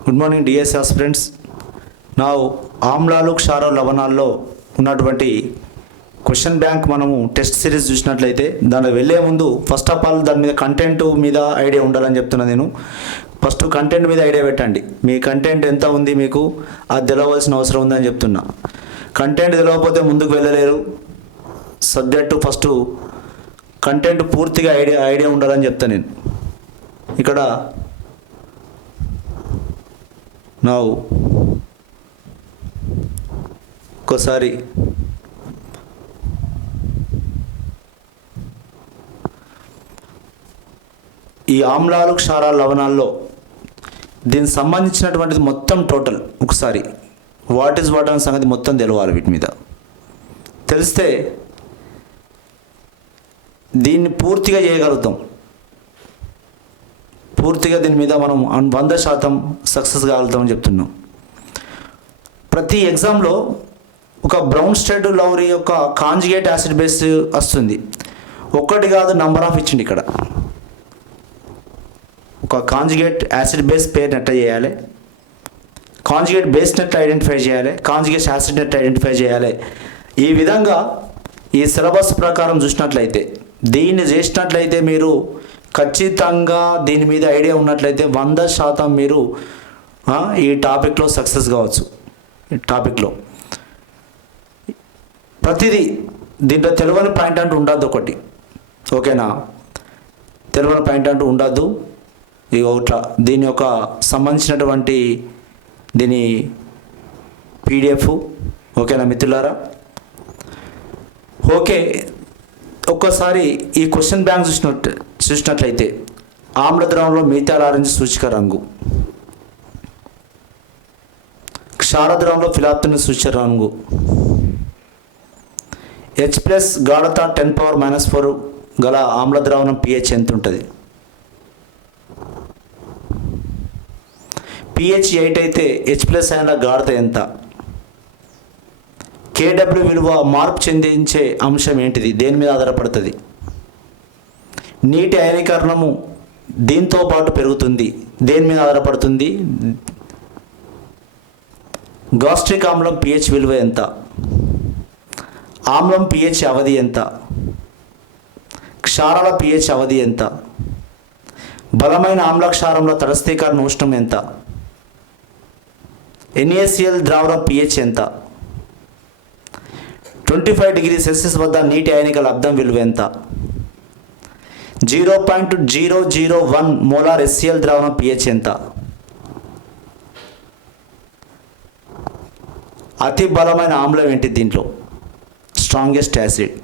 Good morning DS aspirants. నా ఆమ్లాలు క్షార లవణాల్లో ఉన్నటువంటి క్వశ్చన్ బ్యాంక్ మనము టెస్ట్ సిరీస్ చూసినట్లయితే దాంట్లో వెళ్ళే ముందు ఫస్ట్ ఆఫ్ ఆల్ దాని మీద కంటెంట్ మీద ఐడియా ఉండాలని చెప్తున్నా. నేను ఫస్ట్ కంటెంట్ మీద ఐడియా పెట్టండి. మీ కంటెంట్ ఎంత ఉంది మీకు అది తెలవలసిన అవసరం ఉందని చెప్తున్నా. కంటెంట్ తెలవకపోతే ముందుకు వెళ్ళలేరు. సబ్జెక్టు ఫస్ట్ కంటెంట్ పూర్తిగా ఐడియా ఉండాలని చెప్తాను నేను. ఇక్కడ నా ఒక్కసారి ఈ ఆమ్లాలు క్షారాలు లవణాల్లో దీనికి సంబంధించినటువంటిది మొత్తం టోటల్ ఒకసారి వాట్ ఈజ్ వాట్ అనే సంగతి మొత్తం తెలవాలి. వీటి మీద తెలిస్తే దీన్ని పూర్తిగా చేయగలుగుతాం. పూర్తిగా దీని మీద మనం 100% సక్సెస్ కాగలుగుతామని చెప్తున్నాం. ప్రతి ఎగ్జామ్లో ఒక బ్రౌన్ స్టెడ్ లౌరీ యొక్క కాంజుగేట్ యాసిడ్ బేస్ వస్తుంది. ఒక్కటి కాదు, నంబర్ ఆఫ్ ఇచ్చింది. ఇక్కడ ఒక కాంజుగేట్ యాసిడ్ బేస్ పేరు నెట్ చేయాలి, కాంజుగేట్ బేస్ నెట్ ఐడెంటిఫై చేయాలి, కాంజుగేట్ యాసిడ్ నెట్ ఐడెంటిఫై చేయాలి. ఈ విధంగా ఈ సిలబస్ ప్రకారం చూసినట్లయితే దీన్ని చేసినట్లయితే మీరు ఖచ్చితంగా దీని మీద ఐడియా ఉన్నట్లయితే 100% మీరు ఈ టాపిక్లో సక్సెస్ కావచ్చు. ఈ టాపిక్లో ప్రతిదీ దీంట్లో తెలియని పాయింట్ అంటూ ఉండద్దు. ఒకటి ఓకేనా, తెలియని పాయింట్ అంటూ ఉండద్దు. ఇక ఒకట్లా దీని యొక్క సంబంధించినటువంటి దీని PDF ఓకేనా మిత్రులారా. ఓకే, ఒక్కసారి ఈ క్వశ్చన్ బ్యాంక్ చూసినట్లయితే ఆమ్ల ద్రవంలో మిథైల్ ఆరెంజ్ సూచిక రంగు, క్షార ద్రవంలో ఫిలాప్తని సూచిక రంగు, H+ గాఢత 10⁻⁻4 గల ఆమ్ల ద్రావణం pH ఎంత ఉంటుంది? pH 8 అయితే H+ అయన్ల గాఢత ఎంత? KW విలువ మార్పు చెందించే అంశం ఏంటిది? దేని మీద ఆధారపడుతుంది? నీటి అయనీకరణము దీంతో పాటు పెరుగుతుంది. దేని మీద ఆధారపడుతుంది? గాస్ట్రిక్ ఆమ్లం pH విలువ ఎంత? ఆమ్లం pH అవధి ఎంత? క్షారాల pH అవధి ఎంత? బలమైన ఆమ్ల క్షారంలో తటస్థీకరణ ఉష్ణం ఎంత? NaCl ద్రావణం pH ఎంత? 25 డిగ్రీ సెల్సియస్ వద్ద నీటి అయనిక లబ్ధం విలువ ఎంత? 0.001 మోలార్ HCl ద్రావణం pH ఎంత? అతి బలమైన ఆమ్లం ఏంటి దీంట్లో? Strongest acid.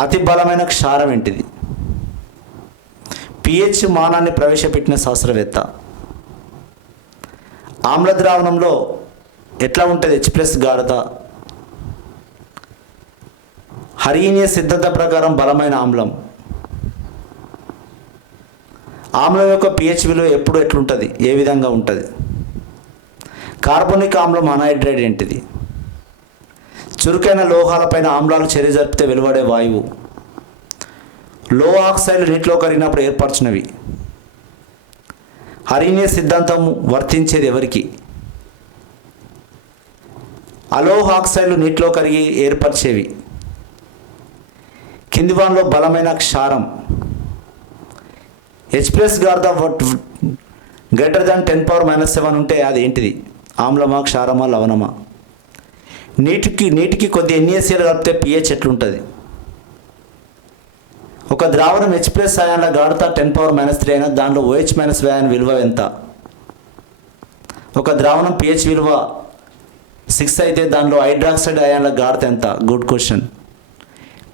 అతి బలమైన క్షారం ఏంటిది? pH మానాన్ని ప్రవేశపెట్టిన శాస్త్రవేత్త. ఆమ్ల ద్రావణంలో ఎట్లా ఉంటుంది H+ గాఢత? హరీనియ సిద్ధాంత ప్రకారం బలమైన ఆమ్లం. ఆమ్లం యొక్క pH విలువ ఎప్పుడు ఎట్లుంటుంది? ఏ విధంగా ఉంటుంది? కార్బోనిక్ ఆమ్లం అన్హైడ్రేట్ ఏంటిది? చురుకైన లోహాలపైన ఆమ్లాలు చర్య జరిపితే వెలువడే వాయువు. లో ఆక్సైడ్లు నీటిలో కరిగినప్పుడు ఏర్పరచినవి. హరీనియ సిద్ధాంతం వర్తించేది ఎవరికి? అలోహ ఆక్సైడ్లు నీటిలో కరిగి ఏర్పరిచేవి. కింది వానిలో బలమైన క్షారం. H+ గాఢత >10⁻⁷ ఉంటే అది ఏంటిది? ఆమ్లమా, క్షారమా, లవణమా? నీటికి కొద్ది NaCl కలిపితే pH ఎట్లుంటుంది? ఒక ద్రావణం H+ అయాన్ల గాఢత 10⁻³ అయినా దానిలో OH- అయాన్ విలువ ఎంత? ఒక ద్రావణం pH విలువ 6 అయితే దానిలో హైడ్రాక్సైడ్ అయాన్ల గాఢత ఎంత? Good question.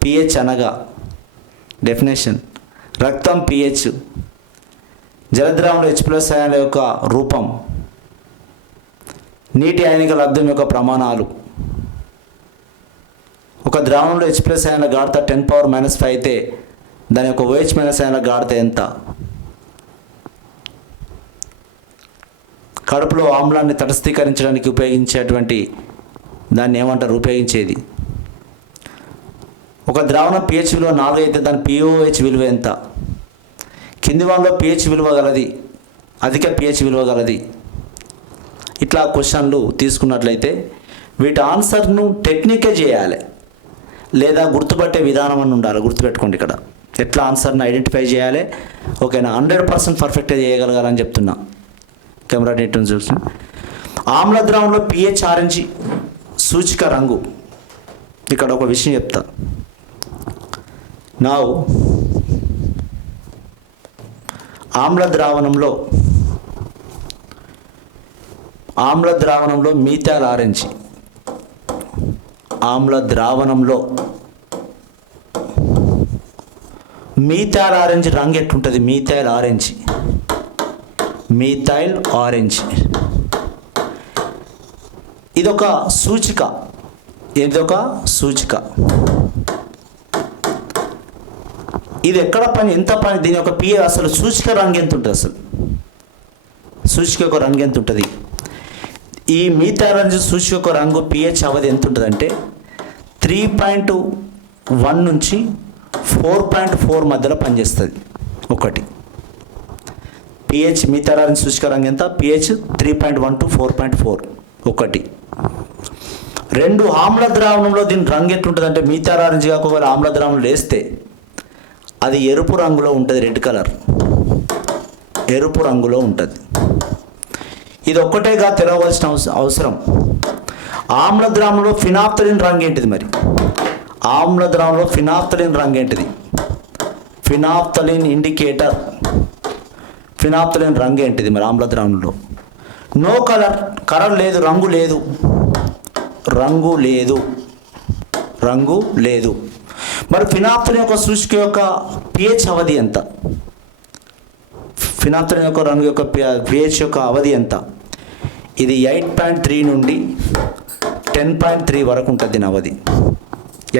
pH అనగా డెఫినేషన్ రక్తం pH. జలద్రావంలో H+ అయాన్ల యొక్క రూపం. నీటి అయనిక లబ్ధం యొక్క ప్రమాణాలు. ఒక ద్రావణంలో H+ అయాన్ల గాఢత 10⁻⁵ అయితే దాని యొక్క OH- అయాన్ల గాఢత ఎంత? కడుపులో ఆమ్లాన్ని తటస్థీకరించడానికి ఉపయోగించేటువంటి దాన్ని ఏమంటారు? ఉపయోగించేది. ఒక ద్రావణం pH విలువ 4 అయితే దాని pOH విలువ ఎంత? కింది వానిలో pH విలువ గలది అధిక పిహెచ్ విలువ గలది. ఇట్లా క్వశ్చన్లు తీసుకున్నట్లయితే వీటి ఆన్సర్ను టెక్నికే చేయాలి, లేదా గుర్తుపట్టే విధానం అని ఉండాలి. గుర్తుపెట్టుకోండి ఇక్కడ ఎట్లా ఆన్సర్ని ఐడెంటిఫై చేయాలి. ఓకేనా, 100% పర్ఫెక్ట్గా చేయగలగాలని చెప్తున్నా. కెమెరా నెట్ చూసి ఆమ్లద్రవంలో పిహెచ్ ఆరెంజ్ సూచిక రంగు. ఇక్కడ ఒక విషయం చెప్తా. నా ఆమ్ల ద్రావణంలో మీథైల్ ఆరెంజ్, ఆమ్ల ద్రావణంలో మీథైల్ ఆరెంజ్ రంగు ఎట్లుంటుంది? మీథైల్ ఆరెంజ్ ఇదొక సూచిక. ఇదొక సూచిక. ఇది ఎక్కడ పని, ఎంత పని, దీని యొక్క అసలు సూచిక రంగు ఎంత ఉంటుంది? అసలు సూచిక యొక్క రంగు ఎంత ఉంటుంది? ఈ మీథైల్ ఆరెంజ్ సూచిక యొక్క రంగు పిహెచ్ అవధి ఎంత ఉంటుంది అంటే 3.1 నుంచి 4.4 మధ్యలో పనిచేస్తుంది. ఒకటి పిహెచ్ మీథైల్ ఆరెంజ్ సూచిక రంగు ఎంత? PH 3.1 to 4.4. ఒకటి. రెండు, ఆమ్ల ద్రావణంలో దీని రంగు ఎట్లుంటుంది అంటే మీథైల్ ఆరెంజ్ కాకపోతే ఆమ్ల ద్రావణంలో వేస్తే అది ఎరుపు రంగులో ఉంటుంది. రెడ్ కలర్ ఎరుపు రంగులో ఉంటుంది. ఇది ఒక్కటేగా తెలవలసిన అవసరం. ఆమ్ల ద్రావణంలో ఫినాప్థలిన్ రంగు ఏంటిది మరి? ఆమ్ల ద్రావణంలో ఫినాప్థలిన్ రంగు ఏంటిది? ఫినాప్థలిన్ ఇండికేటర్. ఫినాప్థలిన్ రంగు ఏంటిది మరి ఆమ్ల ద్రావణంలో? No colour. కలర్ లేదు, రంగు లేదు. మరి ఫినాప్థలిన్ యొక్క సూచిక యొక్క పిహెచ్ అవధి ఎంత? ఫినాప్థలిన్ యొక్క రంగు యొక్క పిహెచ్ యొక్క అవధి ఎంత? ఇది 8.3 నుండి 10.3 వరకు ఉంటుంది దీని అవధి.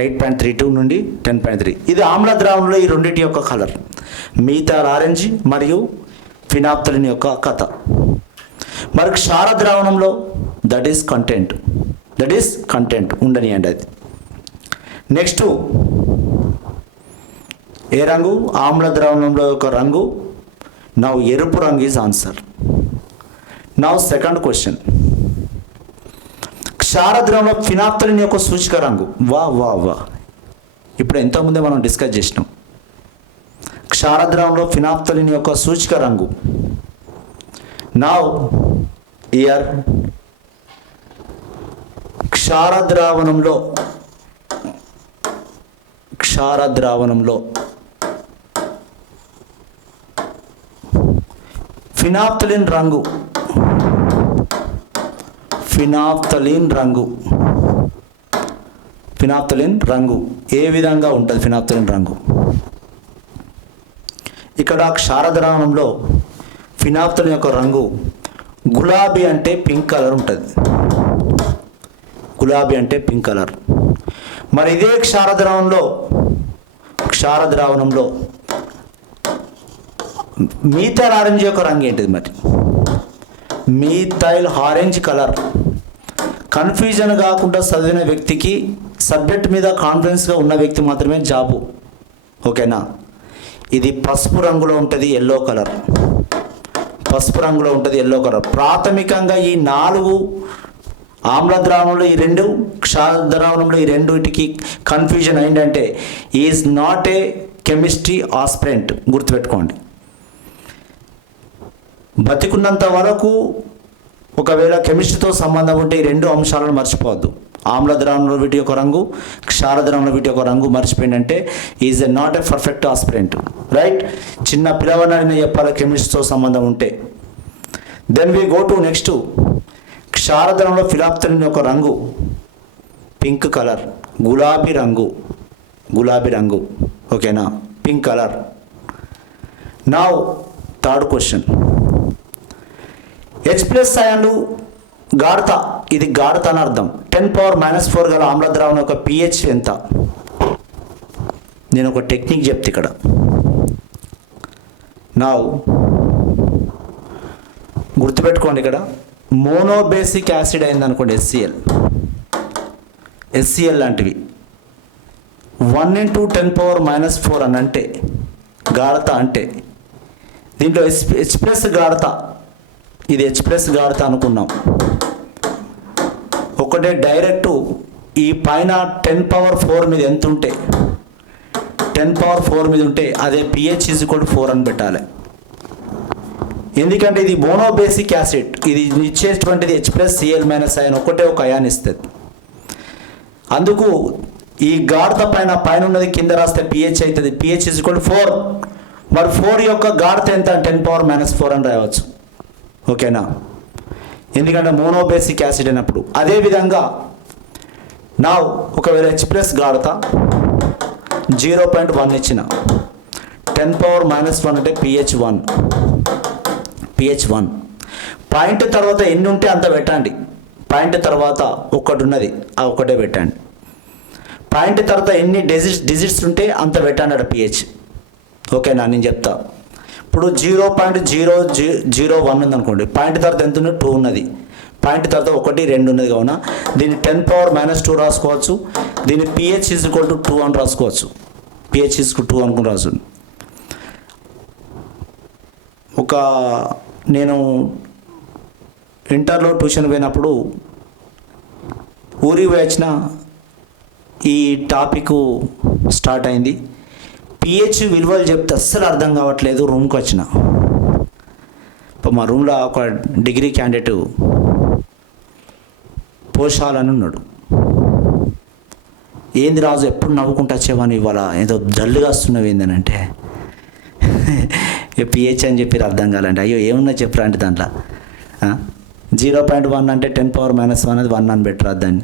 8.32 నుండి 10.3. ఇది ఆమ్ల ద్రావణంలో ఈ రెండింటి యొక్క కలర్, మీథైల్ ఆరెంజ్ మరియు ఫినాప్థలిన్ యొక్క కథ. మరి క్షార ద్రావణంలో దట్ ఈస్ కంటెంట్ ఉండనియండి అది. నెక్స్ట్ ఏ రంగు? ఆమ్ల ద్రావణంలో యొక్క రంగు. నౌ ఎరుపు రంగు is answer. Now second question. క్షార ద్రావణంలో ఫినాప్థలిన్ యొక్క సూచిక రంగు. వా ఇప్పుడు ఎంతోమంది మనం డిస్కస్ చేసినాం. క్షార ద్రావణంలో ఫినాప్థలిన్ యొక్క సూచిక రంగు. నౌ ఇయర్ క్షార ద్రావణంలో ఫినాప్థలిన్ రంగు ఏ విధంగా ఉంటుంది? ఫినాప్థలిన్ రంగు ఇక్కడ క్షార ద్రావణంలో ఫినాప్థలిన్ యొక్క రంగు గులాబీ అంటే పింక్ కలర్ ఉంటుంది. మరి ఇదే క్షార ద్రావణంలో మీథైల్ ఆరెంజ్ యొక్క రంగు ఏంటిది మరి? Methyl orange colour. కన్ఫ్యూజన్ కాకుండా చదివిన వ్యక్తికి, సబ్జెక్ట్ మీద కాన్ఫిడెన్స్గా ఉన్న వ్యక్తి మాత్రమే జాబు. ఓకేనా? ఇది పసుపు రంగులో ఉంటుంది, ఎల్లో కలర్. ప్రాథమికంగా ఈ 4 ఆమ్ల ద్రావణంలో ఈ 2, క్షార ద్రావణంలో ఈ 2టికి కన్ఫ్యూజన్ అయిందంటే is not A chemistry aspirant. గుర్తుపెట్టుకోండి. బతికున్నంత వరకు ఒకవేళ కెమిస్ట్రీతో సంబంధం ఉంటే ఈ 2 అంశాలను మర్చిపోవద్దు. ఆమ్ల ద్రావణంలో వీటి యొక్క రంగు, క్షార ద్రావణంలో వీటి యొక్క రంగు మర్చిపోయిందంటే is not a perfect aspirant. Right? చిన్న పిల్లవనైనా చెప్పాలి కెమిస్ట్రీతో సంబంధం ఉంటే. Then we go to next. క్షార ద్రావణంలో ఫినాప్థలిన్ యొక్క రంగు పింక్ కలర్, గులాబీ రంగు. ఓకేనా? Pink colour. Now third question. H+ అయాన్లు గాఢత, ఇది గాఢత అని అర్థం. 10⁻⁻4 గల ఆమ్ల ద్రావణం యొక్క పిహెచ్ ఎంత? నేను ఒక టెక్నిక్ చెప్తే ఇక్కడ. నౌ గుర్తుపెట్టుకోండి, ఇక్కడ మోనోబేసిక్ యాసిడ్ అయింది అనుకోండి, HCl లాంటివి 1 × 10⁻⁻4 అని అంటే గాఢత అంటే దీంట్లో హెచ్ ప్లస్ గాఢత, ఇది హెచ్ ప్లస్ గాఢత అనుకున్నాం. ఒకటే డైరెక్ట్ ఈ పైన 10⁴ మీద ఎంత ఉంటే 10⁴ మీద ఉంటే అదే pH = 4 అని పెట్టాలి. ఎందుకంటే ఇది మోనోబేసిక్ యాసిడ్, ఇది ఇచ్చేటువంటిది H+Cl- అయాన్ ఒకటే ఒక అయాన్ ఇస్తుంది. అందుకు ఈ గాఢత పైన ఉన్నది కింద రాస్తే pH అవుతుంది. pH = 4. మరి 4 యొక్క గాఢత ఎంత? 10⁻⁻4 అని రాయవచ్చు. ఓకేనా? ఎందుకంటే మోనోబేసిక్ యాసిడ్ అయినప్పుడు. అదేవిధంగా నా ఒకవేళ H+ గాఢత 0.1 ఇచ్చిన 10⁻⁻1 అంటే pH 1. పాయింట్ తర్వాత ఎన్ని ఉంటే అంత పెట్టండి. పాయింట్ తర్వాత ఒకటి ఉన్నది, ఆ ఒకటే పెట్టండి. పాయింట్ తర్వాత ఎన్ని డిజిట్స్ ఉంటే అంత పెట్టండి అక్కడ pH. ఓకేనా? నేను చెప్తా. ఇప్పుడు 0.001 ఉంది అనుకోండి, పాయింట్ తర్వాత ఎంత ఉంది? 2 ఉన్నది. పాయింట్ తర్వాత 1, 2 ఉన్నది. కావున దీన్ని 10⁻⁻2 రాసుకోవచ్చు. దీన్ని pH = 2 అని రాసుకోవచ్చు. pH = 2 అనుకుని రాసు. నేను ఇంటర్లో ట్యూషన్ పోయినప్పుడు ఊరికి వచ్చిన ఈ టాపిక్ స్టార్ట్ అయింది. pH విలువలు చెప్తే అస్సలు అర్థం కావట్లేదు. రూమ్కి వచ్చిన ఇప్పుడు మా రూమ్లో ఒక డిగ్రీ క్యాండిడేట్ పోషాలని ఉన్నాడు. ఏంది రాజు ఎప్పుడు నవ్వుకుంటూ వచ్చేవాని, ఇవాళ ఏదో జల్లుగా వస్తున్నవి ఏందనంటే pH అని చెప్పి అర్థం కాలంటే, అయ్యో ఏమున్నా చెప్పరా అంటే దాంట్లో 0.1 అంటే 10⁻⁻1 అది 1 అని పెట్టరా దాన్ని.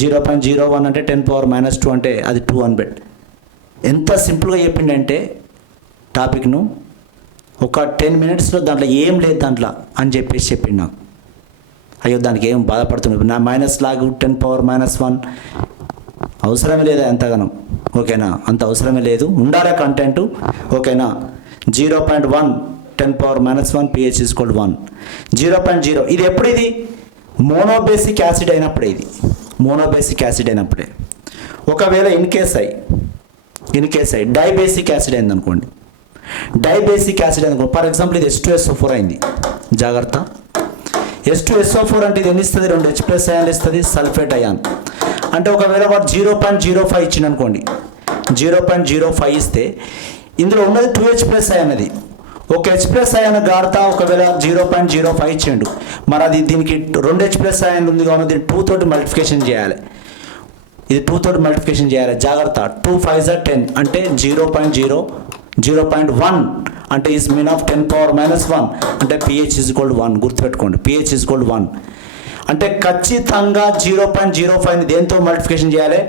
0.01 అంటే 10⁻⁻2 అంటే అది 2 అని పెట్టు. ఎంత సింపుల్గా చెప్పిండంటే టాపిక్ను ఒక 10 మినిట్స్లో దాంట్లో ఏం లేదు దాంట్లో అని చెప్పేసి చెప్పిండు నాకు. అయ్యో దానికి ఏం బాధపడుతున్నాడు నా మైనస్ లాగు 10⁻⁻1 అవసరమే లేదా ఎంతగానో. ఓకేనా? అంత అవసరమే లేదు, ఉండాలి కంటెంట్. ఓకేనా? 0.1 10⁻⁻1 pH = 1. 0.0 ఇది ఎప్పుడు? ఇది మోనోబేసిక్ యాసిడ్ అయినప్పుడే. ఇది మోనోబేసిక్ యాసిడ్ అయినప్పుడే. ఒకవేళ ఇన్ కేస్ అయి డైబేసిక్ యాసిడ్ అయింది అనుకోండి, డైబేసిక్ యాసిడ్ అనుకోండి. ఫర్ ఎగ్జాంపుల్ ఇది H2SO4 అయింది. జాగ్రత్త. H2SO4 అంటే ఇది ఎన్ని ఇస్తుంది? 2 H+ అయాన్లు ఇస్తుంది, సల్ఫేట్ అయాన్. అంటే ఒకవేళ వాడు 0.05 ఇచ్చింది అనుకోండి, 0.05 ఇస్తే ఇందులో ఉన్నది 2H+ అయాన్. అది ఒక H+ అయాన్ గాఢత ఒకవేళ 0.05 ఇచ్చిండు, మరి అది దీనికి 2 H+ అయాన్ ఉంది కావున దీన్ని 2 తోటి మల్టిప్లికేషన్ చేయాలి. ఇది 2 తోటి మల్టిప్లికేషన్ చేయాలి. జాగ్రత్త. 2 5 = 10 అంటే 0.1 అంటే ఈజ్ మీన్ ఆఫ్ 10⁻⁻1 అంటే pH = 1. గుర్తుపెట్టుకోండి, pH = 1 అంటే ఖచ్చితంగా 0.05ని దేంతో మల్టిప్లికేషన్ చేయాలి?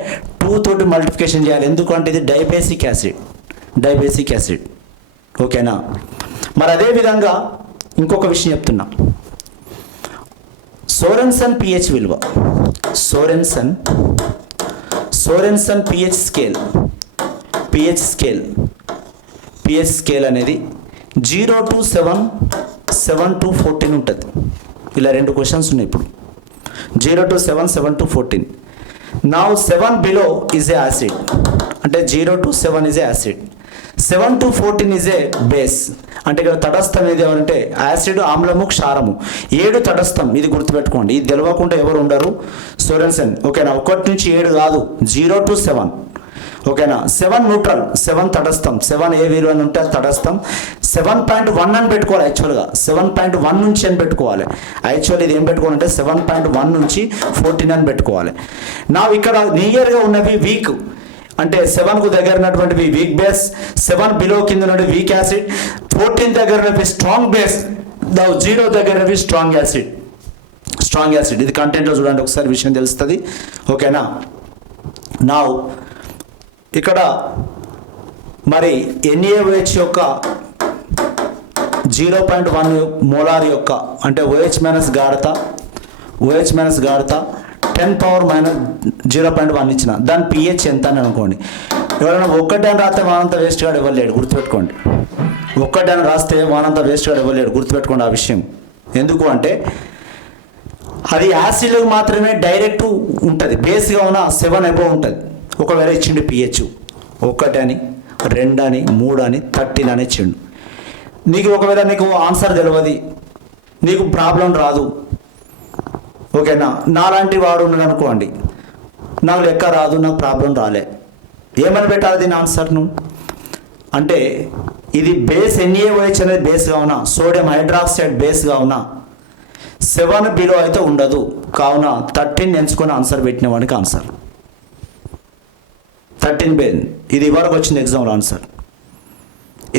2 తోటి మల్టిప్లికేషన్ చేయాలి. ఎందుకంటే ఇది డైబేసిక్ యాసిడ్. ఓకేనా? మరి అదేవిధంగా ఇంకొక విషయం చెప్తున్నా. సోరెన్సన్ pH విలువ, సోరెన్సన్ pH స్కేల్ అనేది 0 to 7, 7 to 14 ఉంటుంది. ఇలా 2 క్వశ్చన్స్ ఉన్నాయి ఇప్పుడు. 0 to 7, 7 to 14. Now 7 below is a acid. అంటే 0 to 7 is a acid. 7 to 14 is a base. అంటే ఇక్కడ తటస్థం ఏది అంటే యాసిడ్, ఆమ్లము, క్షారము. 7 తటస్థం. ఇది గుర్తుపెట్టుకోండి. ఇది తెలవకుండా ఎవరు ఉండరు. సోరెన్సన్. ఓకేనా? 1 నుంచి 7 కాదు, 0 to 7. ఓకేనా? 7 న్యూట్రల్, 7 తటస్థం. 7 ఏ విలువ అని ఉంటే అది తటస్థం. 7.1 అని పెట్టుకోవాలి. యాక్చువల్గా 7.1 నుంచి అని పెట్టుకోవాలి. యాక్చువల్ ఇది ఏం పెట్టుకోవాలంటే 7.1 నుంచి 14 అని పెట్టుకోవాలి. నా ఇక్కడ నియర్గా ఉన్నవి వీక్, అంటే 7కు దగ్గర ఉన్నటువంటివి వీక్ బేస్, 7 బిలో కింద ఉన్నవి వీక్ యాసిడ్, 14 దగ్గర ఉన్నవి స్ట్రాంగ్ బేస్, 0 దగ్గర ఉన్నవి స్ట్రాంగ్ యాసిడ్. ఇది కంటెంట్లో చూడండి ఒకసారి విషయం తెలుస్తుంది. ఓకేనా? నా ఇక్కడ మరి NaOH యొక్క 0.1 మోలార్ యొక్క అంటే OH- గాఢత 10⁻⁻0.1 ఇచ్చిన దాని pH ఎంత అని అనుకోండి. ఎవరైనా ఒక్కటి అని రాస్తే వానంత వేస్ట్ గాడు ఇవ్వలేడు. గుర్తుపెట్టుకోండి. ఒక్కటి అని రాస్తే వానంత వేస్ట్ గాడు ఇవ్వలేడు. గుర్తుపెట్టుకోండి ఆ విషయం. ఎందుకు అంటే అది యాసిడ్ మాత్రమే డైరెక్ట్ ఉంటుంది. బేస్గా ఉన్న 7 అబోవ్ ఉంటుంది. ఒకవేళ ఇచ్చిండు pH 1 అని 2 అని 3 అని 13 అని ఇచ్చిండు. నీకు ఒకవేళ నీకు ఆన్సర్ తెలియదు, నీకు ప్రాబ్లం రాదు, ఓకేనా. నాలాంటి వాడు ఉన్నాడు అనుకోండి, నాకు లెక్క రాదు, నాకు ప్రాబ్లం రాలే, ఏమని పెట్టాలి దీని ఆన్సర్ను అంటే ఇది బేస్ NaOH అనేది బేస్గా ఉన్నా, సోడియం హైడ్రాక్సైడ్ బేస్గా ఉన్నా 7 బిలో అయితే ఉండదు. కావున 13 ఎంచుకొని ఆన్సర్ పెట్టిన వాడికి ఆన్సర్ 13 బే. ఇది ఇవరకు వచ్చింది ఎగ్జామ్లో ఆన్సర్.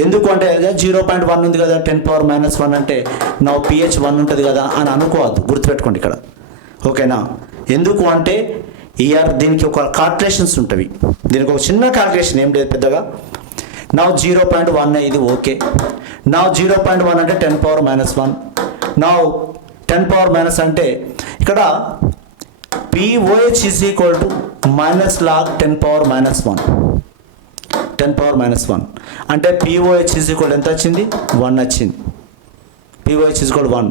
ఎందుకు అంటే 0.1 ఉంది కదా, 10⁻⁻1 అంటే నా pH 1 ఉంటుంది కదా అని అనుకోవద్దు, గుర్తుపెట్టుకోండి ఇక్కడ, ఓకేనా. ఎందుకు అంటే దీనికి ఒక కాల్కులేషన్స్ ఉంటుంది, దీనికి ఒక చిన్న కాల్కులేషన్ ఏం లేదు పెద్దగా. నా 0.1 ఇది ఓకే, నా 0.1 అంటే 10⁻⁻1, నా 10⁻⁻ అంటే ఇక్కడ POH is equal to -log 10⁻⁻1, 10⁻⁻1 అంటే POH ఈజ్ ఈక్వల్ ఎంత వచ్చింది, 1 వచ్చింది. POH ఈజ్ ఈక్వల్ 1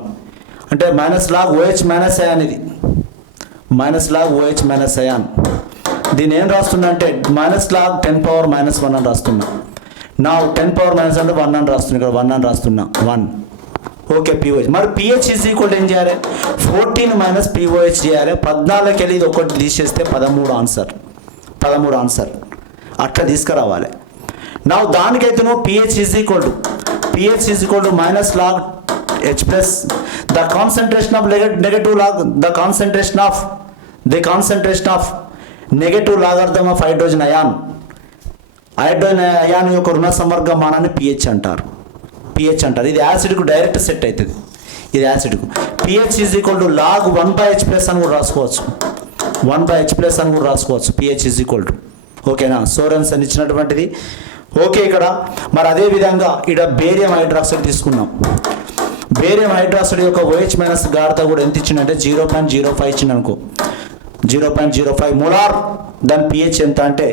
అంటే -log OH - అయాన్, ఇది -log OH - అయాన్. దీన్ని ఏం రాస్తున్నా అంటే -log 10⁻⁻1 అని రాస్తున్నా. నా 10⁻⁻ అంటే 1 అని రాస్తున్నా, ఇక్కడ 1 అని రాస్తున్నా, 1 ఓకే. POH మరి pH ఈజ్ ఈక్వల్ ఏం చేయాలి, 14 - POH చేయాలి. 14కి వెళ్ళి ఇది ఒకటి తీసేస్తే 13 ఆన్సర్, 13 ఆన్సర్ అట్లా తీసుకురావాలి. నా దానికైతే నువ్వు pH is equal to -log H plus the concentration of negative log the concentration of negative logarithm of hydrogen ion. Hydrogen ion యొక్క రుణ సంవర్గమానాన్ని pH అంటారు, pH అంటారు. ఇది యాసిడ్కు డైరెక్ట్ సెట్ అవుతుంది, ఇది యాసిడ్కు. pH is equal to log 1/H plus అని కూడా రాసుకోవచ్చు, 1/H ప్లస్ అని కూడా రాసుకోవచ్చు. pH ఈజ్ ఈక్వల్ టు ఓకేనా, సోరెన్స్ అని ఇచ్చినటువంటిది ఓకే ఇక్కడ. మరి అదే విధంగా ఇక్కడ బేరియం హైడ్రాక్సైడ్ తీసుకున్నాం. బేరియం హైడ్రాక్సైడ్ యొక్క OH- గాఢత కూడా ఎంత ఇచ్చిందంటే 0.05 ఇచ్చింది అనుకో, 0.05 మోలార్. దాని pH ఎంత అంటే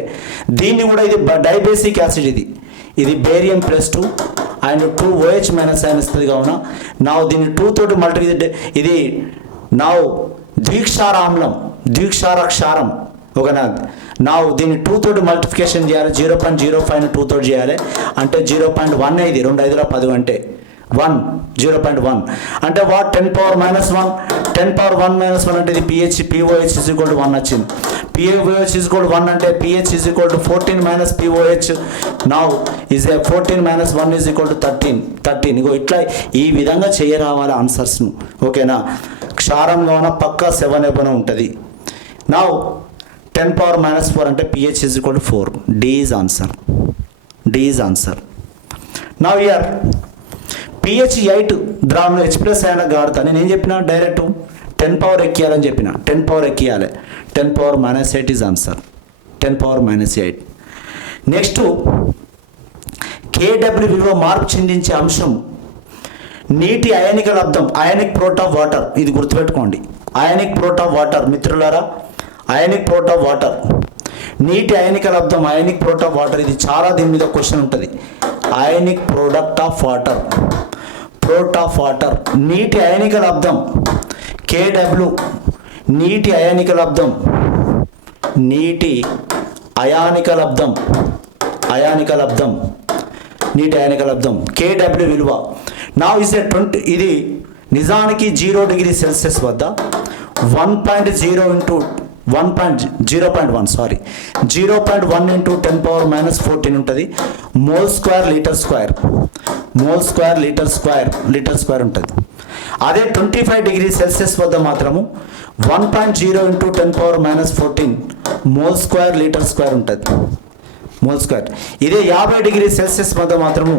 దీన్ని కూడా ఇది డైబేసిక్ యాసిడ్, ఇది బేరియం +2 అండ్ 2 OH- అయాన్ ఇస్తుంది. కావున నా దీన్ని 2 తోటి మల్టీ, ఇది నా ద్విక్షారామ్లం, ద్విక్షార క్షారం, ఓకేనా. నా దీన్ని 2 తోటి మల్టిప్లికేషన్ చేయాలి, 0.05ని 2 తోటి చేయాలి అంటే 0.1 ఇది 2 5 10 అంటే 1, 0.1 అంటే వాట్ 10⁻⁻1, 10⁻1 అంటే ఇది POH ఈజ్ ఈక్వల్ టు 1 వచ్చింది. POH ఈజ్ ఈక్వల్ టు 1 అంటే pH is equal to 14 - POH. Now is 14 - 1 is equal to 13. ఇగో ఇట్లా ఈ విధంగా చేయరావాలి ఆన్సర్స్ను, ఓకేనా. క్షారంగా ఉన్న పక్క 7 ఎబన ఉంటుంది. నౌ 10⁻⁻4 అంటే pH is equal to 4. D is answer. Now here pH 8 ద్రావణంలో H+ అయాన్ గాఢత నేను ఏం చెప్పిన, డైరెక్ట్ 10 పవర్ ఎక్కియాలని చెప్పిన, 10 పవర్ ఎక్కియాలి. 10⁻⁻8 ఈజ్ ఆన్సర్, 10⁻�8. నెక్స్ట్ KW విలువ మార్పు చెందించే అంశం నీటి అయానిక లబ్ధం, అయానిక్ ప్రోట్ ఆఫ్ వాటర్. ఇది గుర్తుపెట్టుకోండి, అయానిక్ ప్రోట్ ఆఫ్ వాటర్ మిత్రులారా, అయానిక్ ప్రోట్ ఆఫ్ వాటర్, నీటి అయానిక లబ్ధం, అయానిక్ ప్రోట్ ఆఫ్ వాటర్. ఇది చాలా దీని మీద క్వశ్చన్ ఉంటుంది. Ionic product of water, product of water, నీటి అయానిక లబ్ధం KW, నీటి అయానిక లబ్ధం, నీటి అయానిక లబ్ధం, నీటి అయానిక లబ్ధం KW విలువ నా ఇస్ 20. ఇది నిజానికి 0 డిగ్రీ సెల్సియస్ వద్ద 1.0 ఇంటూ 0.1 సారీ 0.1 ఇంటూ 10⁻⁻14 ఉంటుంది. మోల్ స్క్వేర్ లీటర్ స్క్వేర్ ఉంటుంది. అదే 25 డిగ్రీ సెల్సియస్ వద్ద మాత్రము 1.0 into 10⁻⁻14 mole square litre square ఉంటుంది, మోల్ స్క్వేర్. ఇదే 50 డిగ్రీ సెల్సియస్ వద్ద మాత్రము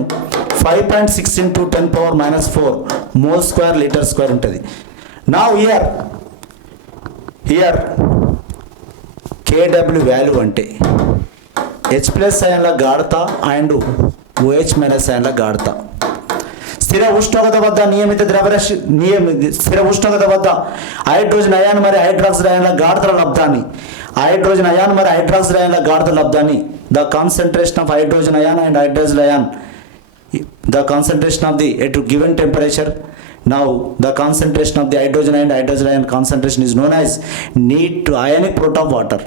5.6 into 10⁻⁻4 mole square litre square ఉంటుంది. నా హియర్ KW వాల్యూ అంటే H+ అయాన్ల గాఢత అండ్ OH- అయాన్ల గాఢత. స్థిర ఉష్ణోగ్రత వద్ద స్థిర ఉష్ణోగ్రత వద్ద హైడ్రోజన్ అయాన్ మరియు హైడ్రాక్సైడ్ అయాన్ల గాఢతల లబ్ధాన్ని, హైడ్రోజన్ అయాన్ మరియు హైడ్రాక్సైడ్ అయాన్ల గాఢతల లబ్ధాన్ని the concentration of hydrogen ion and hydrogen ion, the concentration of the at given temperature. Now the concentration of the hydrogen and hydrogen ion concentration is known as neat ionic prot of water.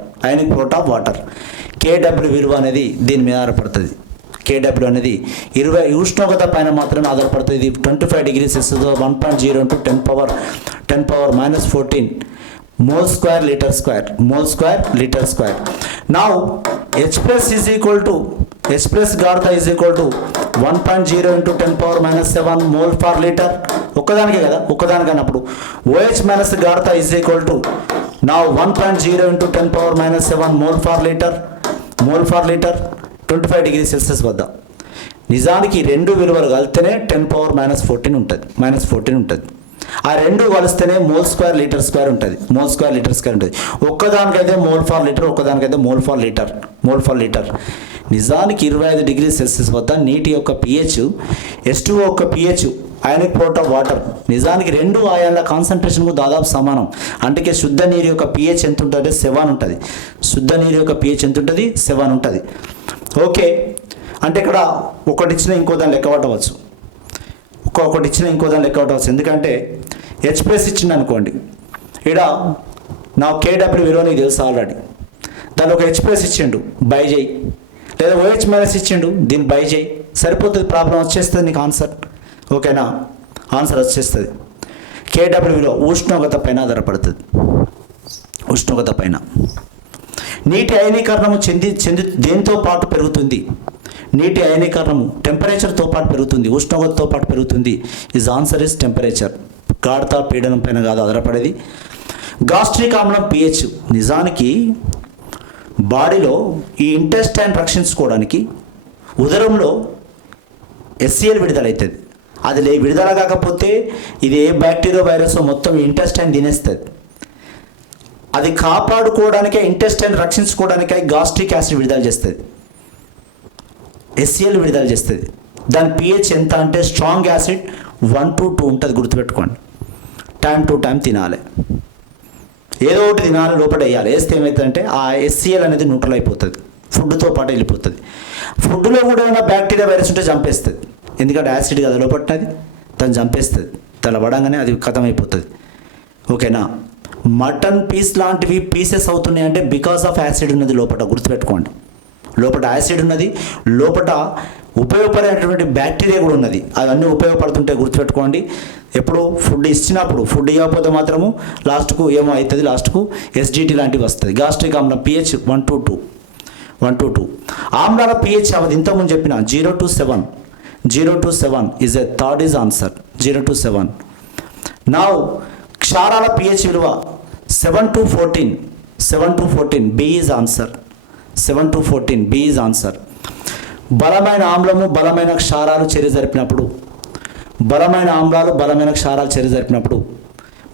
KW విలువ అనేది దీని మీద ఆధారపడుతుంది. కేడబ్ల్యూ అనేది 20 ఉష్ణోగ్రత పైన మాత్రమే ఆధారపడుతుంది. ఇది 25 degrees Celsius 1.0 into 10 power minus 14 mole square liter square. Now H plus గాఢత is equal to 1.0 into 10 power minus 7 mole per liter. ఒక్కదానికే కదా, ఒక్కదానికన్నప్పుడు OH మైనస్ గాఢత is equal to now 1.0 into 10 power minus 7 mole per liter 25 degree Celsius వద్ద. నిజానికి రెండు విలువలు కలిస్తేనే 10 power minus 14 ఉంటుంది. ఆ రెండు కలిస్తేనే మోల్ స్క్వేర్ లీటర్ స్క్వేర్ ఉంటుంది. ఒక్కదానికైతే మోల్ ఫర్ లీటర్, ఒక్కదానికైతే మోల్ ఫర్ లీటర్. నిజానికి 25 డిగ్రీ సెల్సియస్ వద్ద నీటి యొక్క pH, H2O యొక్క pH, ionic product of water, నిజానికి రెండు ఆయాల కాన్సన్ట్రేషన్కు దాదాపు సమానం. అందుకే శుద్ధ నీరు యొక్క pH ఎంత ఉంటుంది? 7 ఉంటుంది. శుద్ధ నీరు యొక్క pH ఎంత ఉంటుంది? 7 ఉంటుంది. ఓకే, అంటే ఇక్కడ ఒకటి ఇచ్చిన ఇంకో దాన్ని లెక్క పట్టవచ్చు. ఎందుకంటే H ప్లస్ ఇచ్చింది అనుకోండి, ఇక్కడ నా కేడబ్ల్యూ విలువ నీకు తెలుసు ఆల్రెడీ. దాని ఒక H ప్లస్ ఇచ్చిండు, బై చేయి. లేదా OH మైనస్ ఇచ్చిండు, దీన్ని బై చేయి, సరిపోతుంది. ప్రాబ్లం వచ్చేస్తుంది నీకు ఆన్సర్. ఓకేనా, ఆన్సర్ వచ్చేస్తుంది. కేడబ్ల్యూ విలువ ఉష్ణోగ్రత పైన ఆధారపడుతుంది. నీటి అయనీకరణము చెంది దేంతో పాటు పెరుగుతుంది? నీటి అయనీకరణము టెంపరేచర్తో పాటు పెరుగుతుంది, ఉష్ణోగ్రతతో పాటు పెరుగుతుంది. Is answer is temperature. గాఢత, పీడనం పైన కాదు ఆధారపడేది. గాస్ట్రిక్ ఆమ్లం pH, నిజానికి బాడీలో ఈ ఇంటెస్టైన్ రక్షించుకోవడానికి ఉదరంలో HCl విడుదలవుతుంది. అది విడుదల కాకపోతే ఇది ఏ బ్యాక్టీరియా వైరస్ మొత్తం ఇంటెస్టైన్ తినేస్తుంది. అది కాపాడుకోవడానికే, ఇంటెస్టైన్ రక్షించుకోవడానికే గాస్ట్రిక్ యాసిడ్ విడుదల చేస్తుంది, HCl విడుదల చేస్తుంది. దాని pH ఎంత అంటే స్ట్రాంగ్ యాసిడ్ 1 to 2 ఉంటుంది. గుర్తుపెట్టుకోండి, టైం టు టైం తినాలి, ఏదో ఒకటి తినాలి, లోపల వేయాలి. వేస్తే ఏమవుతుందంటే ఆ HCl అనేది న్యూట్రల్ అయిపోతుంది, ఫుడ్తో పాటు వెళ్ళిపోతుంది. ఫుడ్లో కూడా ఏమైనా బ్యాక్టీరియా వైరస్ ఉంటే చంపేస్తుంది. ఎందుకంటే యాసిడ్ కదా లోపట్టినది, దాన్ని చంపేస్తుంది. తల పడంగానే అది ఖతం అయిపోతుంది. ఓకేనా, మటన్ పీస్ లాంటివి పీసెస్ అవుతున్నాయి అంటే బికాస్ ఆఫ్ యాసిడ్ ఉన్నది లోపల. గుర్తుపెట్టుకోండి, లోపల యాసిడ్ ఉన్నది, లోపల ఉపయోగపడేటువంటి బ్యాక్టీరియా కూడా ఉన్నది. అవన్నీ ఉపయోగపడుతుంటే గుర్తుపెట్టుకోండి. ఎప్పుడు ఫుడ్ ఇచ్చినప్పుడు, ఫుడ్ ఇవ్వకపోతే మాత్రము లాస్ట్కు ఏమో అవుతుంది, లాస్ట్కు SGT లాంటివి వస్తుంది. గాస్ట్రిక్ ఆమ్లం pH 1 to 2. ఆమ్లాల pH అది ఇంతకుముందు చెప్పిన 0 to 7 is a third is answer. 0 to 7. Now క్షారాల pH విలువ 7 to 14 B is answer. 7 to 14 B is answer. బలమైన ఆమ్లము, బలమైన క్షారాలు చర్య జరిపినప్పుడు,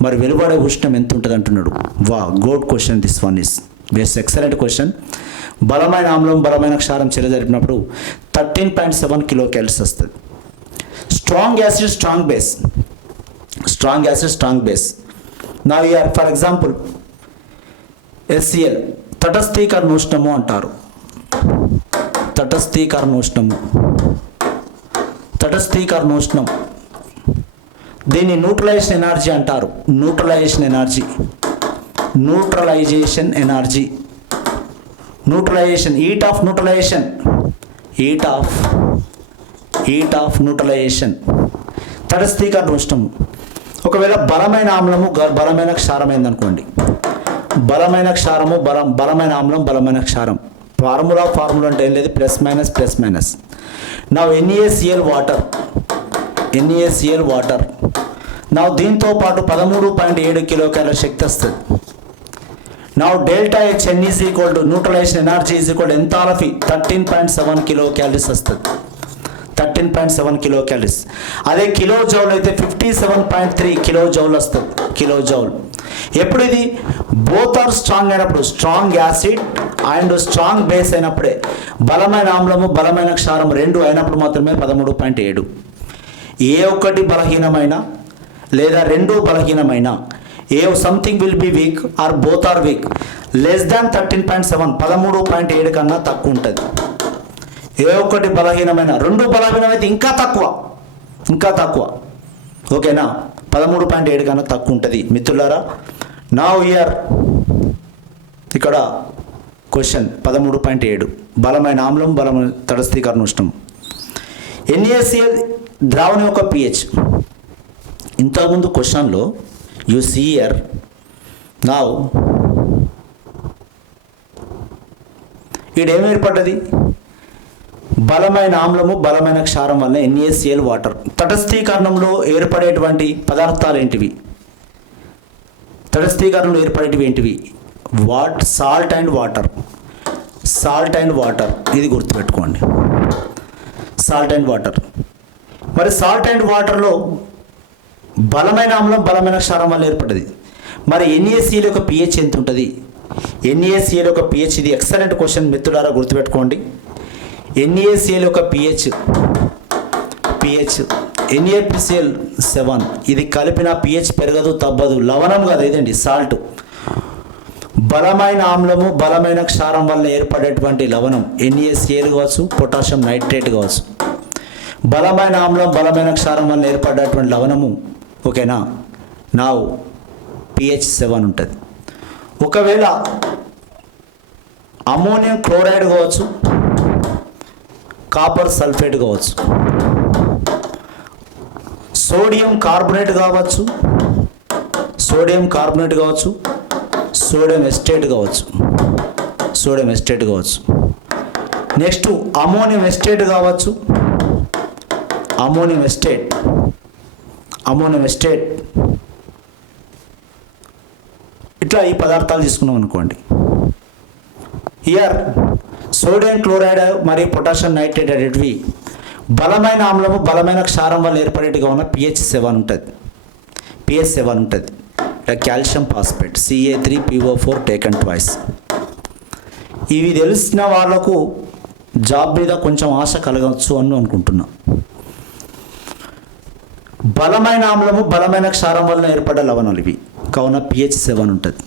మరి వెలువడే ఉష్ణం ఎంత ఉంటుంది అంటున్నాడు. Good question, this one is best, excellent question. బలమైన ఆమ్లం, బలమైన క్షారం చర్య జరిపినప్పుడు 13.7 కిలోకాలరీస్ వస్తుంది. Strong acid, strong base. నా ఇయర్ ఫర్ ఎగ్జాంపుల్ HCl తటస్థీకరణ ఉష్ణము అంటారు. తటస్థీకరణ ఉష్ణం, దీన్ని న్యూట్రలైజేషన్ ఎనర్జీ అంటారు. న్యూట్రలైజేషన్ హీట్ ఆఫ్ న్యూట్రలైజేషన్ తటస్థీకరణ ఉష్ణము. ఒకవేళ బలమైన ఆమ్లము, బలమైన క్షారమైంది అనుకోండి, బలమైన ఆమ్లం, బలమైన క్షారం. ఫార్ములా అంటే ఏం లేదు, ప్లస్ మైనస్. నా NaCl వాటర్. నా దీంతో పాటు 13.7 కిలోకాలరీ శక్తి వస్తుంది. నా delta HN is equal to neutralisation energy is equal to enthalpy 13.7 kilocalories వస్తుంది. 13.7 కిలోకాలరీస్. అదే కిలో జౌల్ అయితే 57.3 కిలో జౌల్ వస్తుంది. ఎప్పుడు ఇది బోత్ ఆర్ స్ట్రాంగ్ అయినప్పుడు, strong acid and strong base అయినప్పుడే, బలమైన ఆమ్లము, బలమైన క్షారం రెండు అయినప్పుడు మాత్రమే 13.7. ఏ ఒక్కటి బలహీనమైన లేదా రెండు బలహీనమైన, ఏ something will be weak or both are weak, less than 13.7 13.7 కన్నా తక్కువ ఉంటుంది. ఏ ఒక్కటి బలహీనమైన, రెండు బలహీనమైతే ఇంకా తక్కువ. ఓకేనా, 13.7 కన్నా తక్కువ ఉంటుంది మిత్రులారా. నా ఇయర్ ఇక్కడ క్వశ్చన్ 13.7 బలమైన ఆమ్లం, బలమైన తటస్థీకరణ ఉష్ణం. NaCl ద్రావణం యొక్క pH. ఇంతకుముందు క్వశ్చన్లో యు సీ హియర్ నౌ ఈడేమి ఏర్పడ్డది? బలమైన ఆమ్లము, బలమైన క్షారం వల్ల NaCl వాటర్. తటస్థీకరణంలో ఏర్పడేటువంటి పదార్థాలు ఏంటివి? తటస్థీకరణలో ఏర్పడేటివి ఏంటివి? Salt and water. Salt and water, ఇది గుర్తుపెట్టుకోండి. Salt and water. మరి సాల్ట్ అండ్ వాటర్లో బలమైన ఆమ్లం, బలమైన క్షారం వల్ల ఏర్పడ్డది. మరి NaCl యొక్క pH ఎంత ఉంటుంది? NaCl యొక్క pH, ఇది ఎక్సలెంట్ క్వశ్చన్ మిత్రులారా, గుర్తుపెట్టుకోండి. NaCl యొక్క pH NaCl 7. ఇది కలిపిన pH పెరగదు, తగ్గదు, లవణం కాదు, ఇదండి సాల్ట్. బలమైన ఆమ్లము, బలమైన క్షారం వల్ల ఏర్పడేటువంటి లవణం NaCl కావచ్చు, పొటాషియం నైట్రేట్ కావచ్చు. బలమైన ఆమ్లం, బలమైన క్షారం వల్ల ఏర్పడేటువంటి లవణము, ఓకేనా, నా pH 7 ఉంటుంది. ఒకవేళ అమ్మోనియం క్లోరైడ్ కావచ్చు, కాపర్ సల్ఫేట్ కావచ్చు, సోడియం కార్బోనేట్ కావచ్చు, సోడియం ఎస్టేట్ కావచ్చు, నెక్స్ట్ అమోనియం ఎస్టేట్ కావచ్చు, అమోనియం ఎస్టేట్ ఇట్లా ఈ పదార్థాలు తీసుకున్నాం అనుకోండి. హియర్ సోడియం క్లోరైడ్ మరియు పొటాషియం నైట్రేట్ అనేటివి బలమైన ఆమ్లము, బలమైన క్షారం వల్ల ఏర్పడేట్టుగా ఉన్న pH 7 ఉంటుంది. Calcium phosphate Ca3PO4 taken twice. ఇవి తెలిసిన వాళ్ళకు జాబ్ మీద కొంచెం ఆశ కలగవచ్చు అని అనుకుంటున్నా. బలమైన ఆమ్లము, బలమైన క్షారం వల్ల ఏర్పడే లవణాలు ఇవి, కావున pH 7 ఉంటుంది.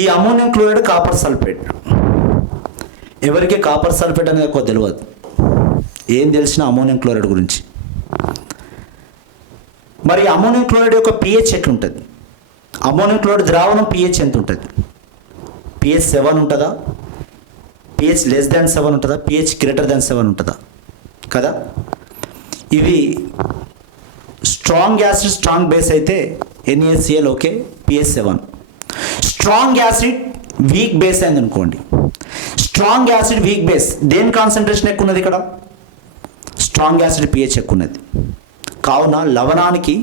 ఈ అమోనియం క్లోరైడ్, కాపర్ సల్ఫేట్, ఎవరికి కాపర్ సల్ఫేట్ అనేది ఎక్కువ తెలియదు. ఏం తెలిసిన అమోనియం క్లోరైడ్ గురించి. మరి అమోనియం క్లోరైడ్ యొక్క pH ఎట్లుంటుంది? అమోనియం క్లోరైడ్ ద్రావణం pH ఎంత ఉంటుంది? pH 7 ఉంటుందా? pH <7 ఉంటుందా? pH <7 ఉంటుందా? కదా. ఇవి స్ట్రాంగ్ యాసిడ్, స్ట్రాంగ్ బేస్ అయితే NaCl okay, pH 7. Strong acid, weak base అయింది అనుకోండి. స్ట్రాంగ్ యాసిడ్, వీక్ బేస్, దేని కాన్సన్ట్రేషన్ ఎక్కువ ఉన్నది ఇక్కడ? స్ట్రాంగ్ యాసిడ్ pH ఎక్కువ ఉన్నది. కావున లవణానికి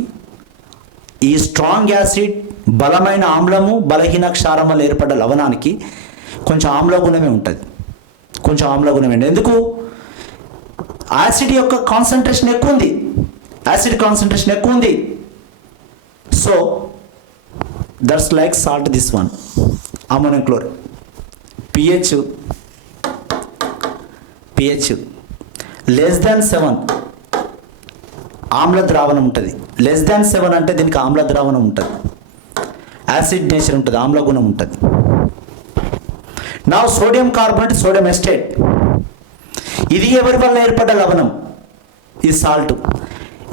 ఈ స్ట్రాంగ్ యాసిడ్, బలమైన ఆమ్లము, బలహీన క్షారం వల్ల ఏర్పడ్డ లవణానికి కొంచెం ఆమ్ల గుణమే ఉంటుంది. ఎందుకు? యాసిడ్ యొక్క కాన్సన్ట్రేషన్ ఎక్కువ ఉంది. So that's like salt. This one ammonium chloride pH <7 ఆమ్ల ద్రావణం ఉంటుంది. <7 అంటే దీనికి ఆమ్ల ద్రావణం ఉంటుంది, యాసిడ్ నేచర్ ఉంటుంది, ఆమ్ల గుణం ఉంటుంది. నా సోడియం కార్బోనేట్, సోడియం ఎస్టేట్, ఇది ఎవరి వల్ల ఏర్పడ్డ లవణం? ఈ సాల్ట్.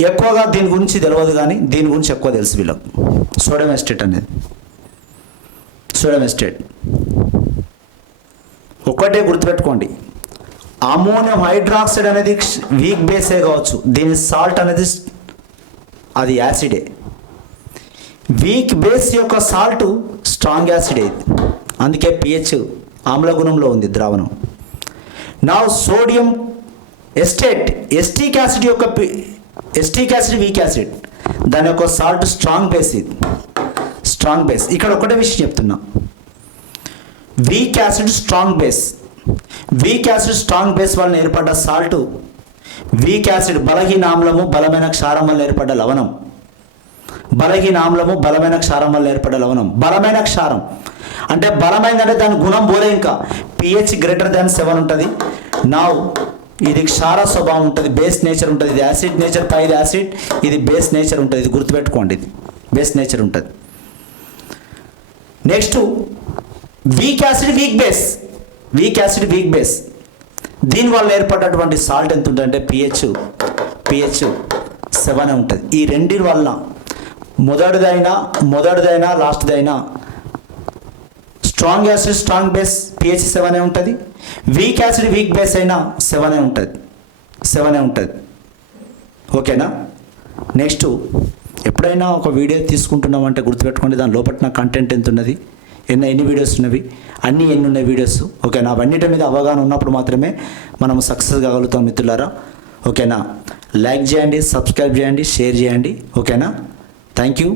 ఎక్కువగా దీని గురించి తెలియదు, కానీ దీని గురించి ఎక్కువ తెలుసు వీళ్ళకు. సోడియం ఎస్టేట్ అనేది, ఒక్కటే గుర్తుపెట్టుకోండి. అమోనియం హైడ్రాక్సైడ్ అనేది వీక్ బేసే కావచ్చు, దీని సాల్ట్ అనేది అది యాసిడే. వీక్ బేస్ యొక్క సాల్ట్ స్ట్రాంగ్ యాసిడ్ అయింది, అందుకే pH ఆమ్ల గుణంలో ఉంది ద్రావణం. నా sodium estate, acetic acid weak acid, దాని యొక్క సాల్ట్ స్ట్రాంగ్ బేస్. ఇక్కడ ఒకటే విషయం చెప్తున్నా, వీక్ యాసిడ్ స్ట్రాంగ్ బేస్ వలన ఏర్పడ్డ సాల్ట్, వీక్ యాసిడ్ బలహీన ఆమ్లము, బలమైన క్షారం వల్ల ఏర్పడ్డ లవణం. బలమైన క్షారం అంటే బలమైందంటే దాని గుణం పోలే, ఇంకా pH <7 ఉంటుంది. నా ఇది క్షార స్వభావం ఉంటుంది, బేస్ నేచర్ ఉంటుంది. ఇది యాసిడ్ నేచర్, పైది యాసిడ్, ఇది బేస్ నేచర్ ఉంటుంది. ఇది గుర్తుపెట్టుకోండి, ఇది బేస్ నేచర్ ఉంటుంది. Next weak acid weak base, దీనివల్ల ఏర్పడ్డటువంటి సాల్ట్ ఎంత ఉంటుంది? pH 7 ఉంటుంది. ఈ రెండింటి వల్ల మొదటిదైనా లాస్ట్దైనా strong acid strong base pH 7 ఉంటుంది. వీక్ యాసిడ్ వీక్ బేస్ అయినా 7 ఉంటుంది. ఓకేనా. నెక్స్ట్ ఎప్పుడైనా ఒక వీడియో తీసుకుంటున్నామంటే గుర్తుపెట్టుకోండి, దాని లోపల కంటెంట్ ఎంత ఉన్నది, ఎన్ని వీడియోస్ ఉన్నవి, ఎన్ని ఉన్నాయి వీడియోస్. ఓకేనా. అవన్నిటి మీద అవగాహన ఉన్నప్పుడు మాత్రమే మనం సక్సెస్ కాగలుగుతాం మిత్రులారా. ఓకేనా. లైక్ చేయండి, సబ్స్క్రైబ్ చేయండి, షేర్ చేయండి. ఓకేనా. Thank you.